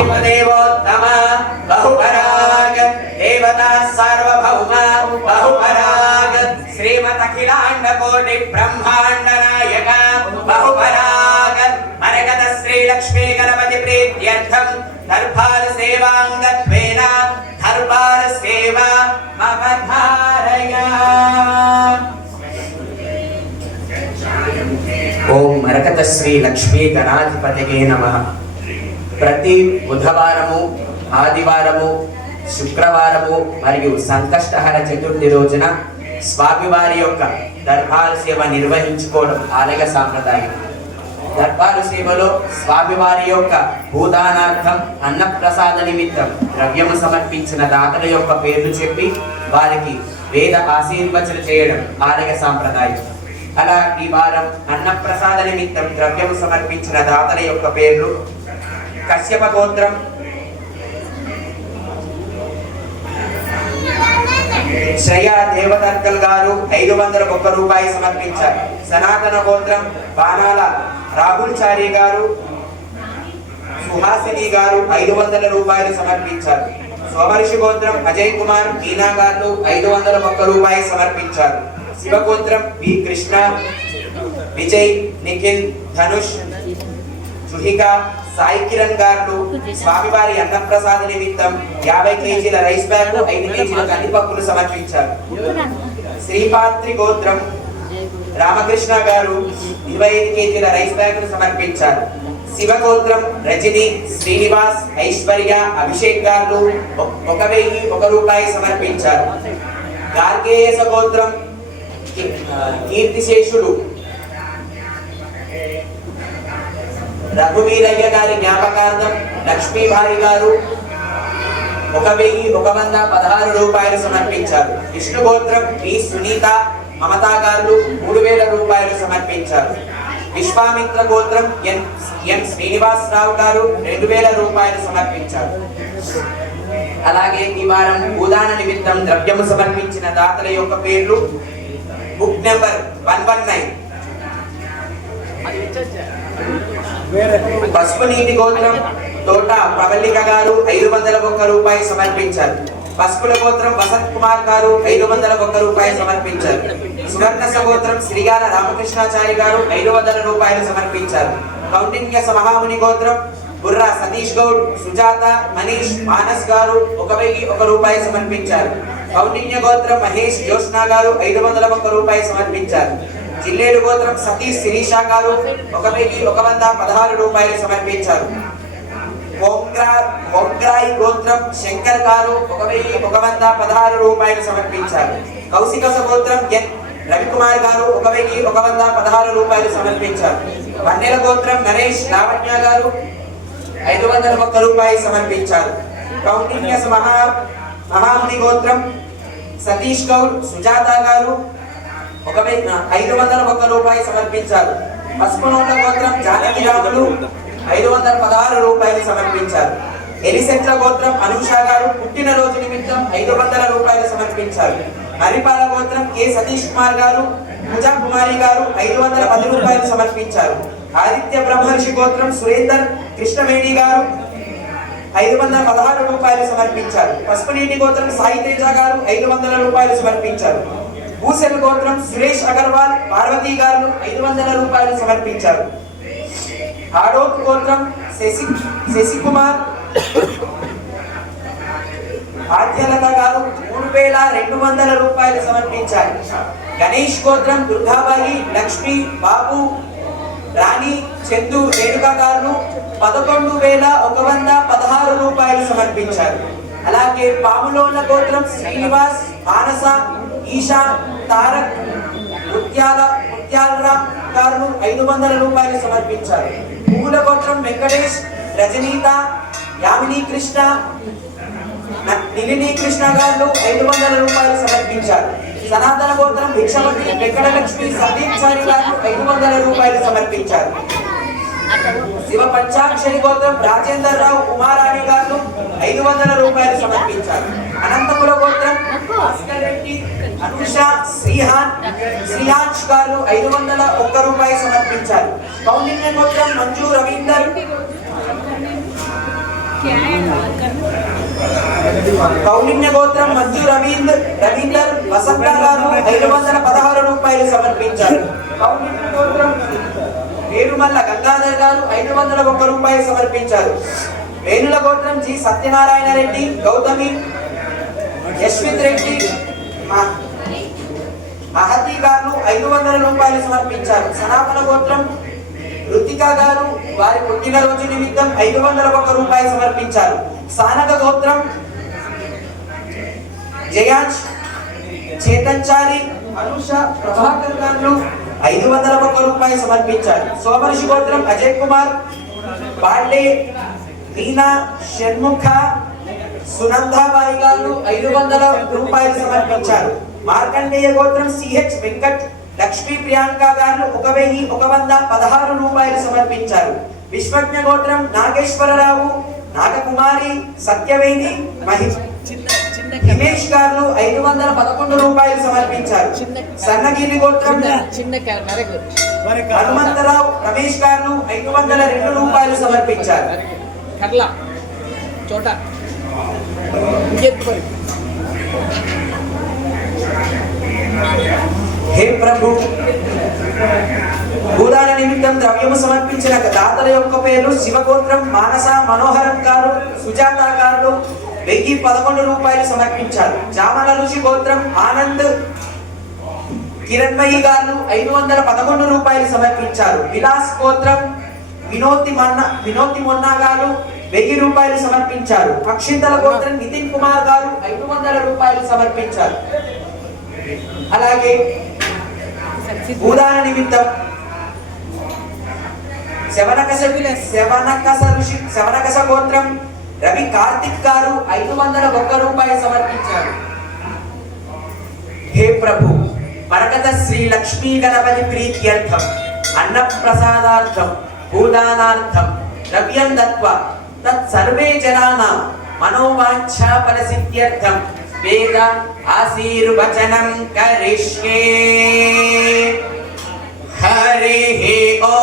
అస్య దేవదేవోత్తమ బహుపరాగ దేవతా సార్వభౌమ బహుపరాగ శ్రీమదఖిలాండ కోటి బ్రహ్మాండ నాయక బహుపరాగ మరగత శ్రీ లక్ష్మీ గణపతి ప్రీత్యర్థం దర్బార్ సేవాంగత్వేన దర్బార్ సేవా మమధారయా ఓం మరకత శ్రీ లక్ష్మీ గణాధిపతికే నమ ప్రతి బుధవారము ఆదివారము శుక్రవారము మరియు సంకష్టహర చతుర్థి రోజున స్వామివారి యొక్క దర్బారు సేవ నిర్వహించుకోవడం ఆలయ సాంప్రదాయం. దర్బారు సేవలో స్వామివారి యొక్క భూదానార్థం అన్నప్రసాద నిమిత్తం ద్రవ్యము సమర్పించిన దాతల యొక్క పేర్లు చెప్పి వారికి వేద ఆశీర్వచన చేయడం ఆలయ సాంప్రదాయం. అలా ఈ వారం అన్నప్రసాద నిమిత్తం ద్రవ్యము సమర్పించిన దాతల యొక్క పేర్లు కశ్యప గోత్రం. శ్రేయ దేవదర్కల్ గారు ఐదు వందల ఒక్క రూపాయి సమర్పించారు. సనాతన గోత్రం బాణాల రాహుల్ చారి గారు సుహాసిని గారు ఐదు వందల రూపాయలు సమర్పించారు. సోమర్షి గోత్రం అజయ్ కుమార్ మీనా గారు ఐదు వందల ఒక్క రూపాయి సమర్పించారు. శివగోత్రం బి కృష్ణ విజయ్ నిఖిల్ ధనుష్ సుహిక సాయి కిరణ్ గారు స్వామివారి అన్నప్రసాద నిమిత్తం యాభై కేజీల రైస్ బ్యాగ్ ఐదు కేజీల కందిపప్పులు సమర్పించారు. శ్రీపాత్రి గోత్రం రామకృష్ణ గారు ఇరవై ఐదు కేజీల రైస్ బ్యాగ్ సమర్పించారు. శివగోత్రం రజని శ్రీనివాస్ ఐశ్వర్య అభిషేక్ గారు ఒక వెయ్యి ఒక రూపాయి సమర్పించారు. గార్గేయస గోత్రం కీర్తిశేషుడు రఘువీరయ్య గారి జ్ఞాపకార్థం లక్ష్మీభాయి గారు ఒక వెయ్యి ఒక వంద పదహారు రూపాయలు సమర్పించారు. విష్ణు గోత్రం సునీత మమతా గారు మూడు వేల రూపాయలు సమర్పించారు. విశ్వామిత్ర గోత్రం ఎన్ ఎన్ శ్రీనివాసరావు గారు రెండు వేల రూపాయలు సమర్పించారు. అలాగే ఈ వారం భూదాన నిమిత్తం ద్రవ్యము సమర్పించిన దాతల యొక్క పేర్లు book number one one nine. పసుపు నీటి గోత్రం తోట ప్రవల్లిక గారు ఐదు వందల ఒక్క రూపాయి సమర్పించారు. పసుపుల గోత్రం వసంత్ కుమార్ గారు ఐదు వందల ఒక్క రూపాయి సమర్పించారు. సువర్ణ గోత్రం శ్రీగాల రామకృష్ణాచారి గారు ఐదు వందల రూపాయలు సమర్పించారు. కౌంటిన్య సమహాముని గోత్రం బుర్రా సతీష్ గౌడ్ సుజాత మనీష్ మానస్ గారు ఒక వెయ్యి ఒక రూపాయి సమర్పించారు. కౌంటిన్య గోత్రం మహేష్ జ్యోత్స్నా గారు ఐదు వందల ఒక్క రూపాయి సమర్పించారు. జిల్లేరు గోత్రం సతీష్ శిరీష గారు ఒక వెయ్యి ఒక వంద పదహారు రూపాయలు సమర్పించారు. ఓంగ్రా గోత్రం శంకర్ గారు ఒక వెయ్యి ఒక వంద పదహారు రూపాయలు సమర్పించారు. కౌశిక గోత్రం ఎన్ రవికుమార్ గారు ఒక వెయ్యి ఒక వంద పదహారు రూపాయలు సమర్పించారు. వన్నెల గోత్రం నరేష్ లావణ్య గారు ఐదు వందల ఒక్క రూపాయి సమర్పించారు. కౌండిన్య మహా మహాముని గోత్రం సతీష్ గౌడ్ సుజాత గారు ఒక ఐదు వందల ఒక్క రూపాయి సమర్పించారు. పసుపు నోట్ల గోత్రం జానకి రాములు ఐదు వందల పదహారు రూపాయలు సమర్పించారు. ఎలిసెట్ల గోత్రం అనూష గారు పుట్టినరోజు నిమిత్తం ఐదు వందల రూపాయలు సమర్పించారు. హరిపాల గోత్రం కె సతీష్ కుమార్ గారు పూజా కుమారి గారు ఐదు వందల పది రూపాయలు సమర్పించారు. ఆదిత్య బ్రహ్మర్షి గోత్రం సురేందర్ కృష్ణవేణి గారు ఐదు వందల పదహారు రూపాయలు సమర్పించారు. పసుపు నీటి గోత్రం సాయి తేజ గారు ఐదు వందల రూపాయలు సమర్పించారు. భూసెల్ గోత్రం సురేష్ అగర్వాల్ పార్వతి గారు ఐదు వందల రూపాయలు సమర్పించారు. హాడోత్ గోత్రం శశి శశికుమార్ ఆద్యలత గారు మూడు వేల రెండు వందల రూపాయలు సమర్పించారు. గణేష్ గోత్రం దుర్గాబాయి లక్ష్మి బాబు రాణి చందు రేణుకా గారు పదకొండు వేల ఒక వంద పదహారు రూపాయలు సమర్పించారు. అలాగే పాములోన గోత్రం శ్రీనివాస్ మానస ఈశాన్ తారక్ ముత్యాల ముత్యాలరామ్ గారు ఐదు వందల రూపాయలు సమర్పించారు. పువ్వుల గోత్రం వెంకటేష్ రజనీత యామిని కృష్ణ నిలిని కృష్ణ గారు ఐదు వందల రూపాయలు సమర్పించారు. సనాతన గోత్రం భిక్షపతి వెంకటలక్ష్మి సందీప్ సారి గారు ఐదు వందల రూపాయలు సమర్పించారు. శివ పంచాక్షరి గోత్రం రాజేందర్ రావు ఉమారాణి గారు ఐదు వందల రూపాయలు సమర్పించారు. అనంతపుర గోత్రం భాస్కర్ రెడ్డి అనుష శ్రీహాన్ శ్రీహాన్స్ గారు ఐదు వందల ఒక్క రూపాయి సమర్పించారు. కౌండిన్య గోత్రం మంజు రవీందర్. కౌండిన్య గోత్రం మంజు రవీందర్ రవీందర్ వసంత గారు ఐదు వందల పదహారు రూపాయలు సమర్పించారు. కౌండిన్య గోత్రం వేరుమల్ల గంగాధర్ గారు ఐదు వందల ఒక్క రూపాయలు సమర్పించారు. వేణుల గోత్రం జి సత్యనారాయణ రెడ్డి గౌతమి యశ్విత్ రెడ్డి మహతి గారు ఐదు వందల రూపాయలు సమర్పించారు. సనాతన గోత్రం రుతిక గారు వారి పుట్టినరోజు నిమిత్తం ఐదు వందల ఒక్క రూపాయలు సమర్పించారు. సానక గోత్రం జయాంజ్ చేతన్చారి అనుష ప్రభాకర్ గారు ఐదు వందల ఒక్క రూపాయలు సమర్పించారు. సోమర్షి గోత్రం అజయ్ కుమార్ బాండే మీనా షణ్ముఖ సునందాబాయి గారు ఐదు వందల రూపాయలు సమర్పించారు. మార్కండేయ గోత్రం సిహెచ్ వెంకట్ లక్ష్మీ ప్రియాంక గారు ఒక వెయ్యి ఒక వంద పదహారు రూపాయలు సమర్పించారు. విశ్వజ్ఞ గోత్రం నాగేశ్వరరావు నాగకుమారి సత్యవేణి మహి హిమేష్ గారు ఐదు వందల పదకొండు రూపాయలు సమర్పించారు. సన్నగిరి గోత్రం హనుమంతరావు రమేష్ గారు ఐదు వందల రెండు రూపాయలు సమర్పించారు. కర్ల. చోట. హే ప్రభు భూదాన నిమిత్తం ద్రవ్యము సమర్పించిన దాతల యొక్క పేర్లు శివగోత్రం మానస మనోహరం గారు సుజాత గారు వెయ్యి పదకొండు రూపాయలు సమర్పించారు. జామల ఋషి గోత్రం ఆనంద్ కిరణ్మయి గారు ఐదు వందల పదకొండు రూపాయలు సమర్పించారు. విలాస్ గోత్రం వినోతి మన్న వినోతి మొన్నా గారు వెయ్యి రూపాయలు సమర్పించారు. అక్షింతల గోత్రం నితిన్ కుమార్ గారు ఐదు వందల రూపాయలు సమర్పించారు. అలాగే భూదాన నిమిత్తం శవనకస శవనకస ఋషి శవనకస గోత్రం రవి కార్తిక్ గారు ఐదు వందల ఒక్క రూపాయలు సమర్పించారు. హే ప్రభు మరకత శ్రీ లక్ష్మీ గణపతి ప్రీత్యర్థం అన్న ప్రసాదార్థం భూదానార్థం ద్రవ్యం దత్వ తత్ సర్వే జనానాం మనోవాంఛా ఫలసిద్ధ్యర్థం వేద ఆశీర్వచనం కరిష్యే హరి ఓ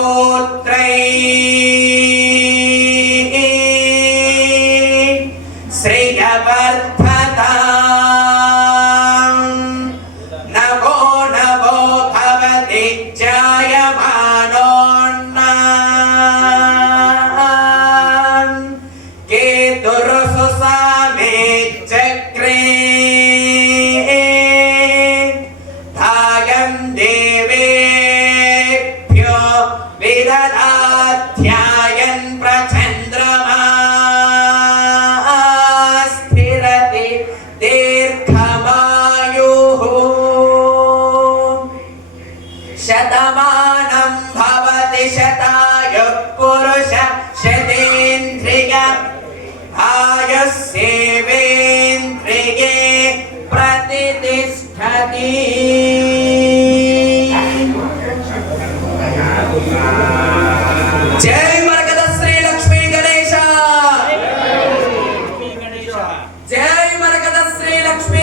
favor. ध्यायन् प्रचन्द्रमा स्थिरति दीर्घमायुः शतमानं भवति शतायुः पुरुष शतेन्द्रिय आयुः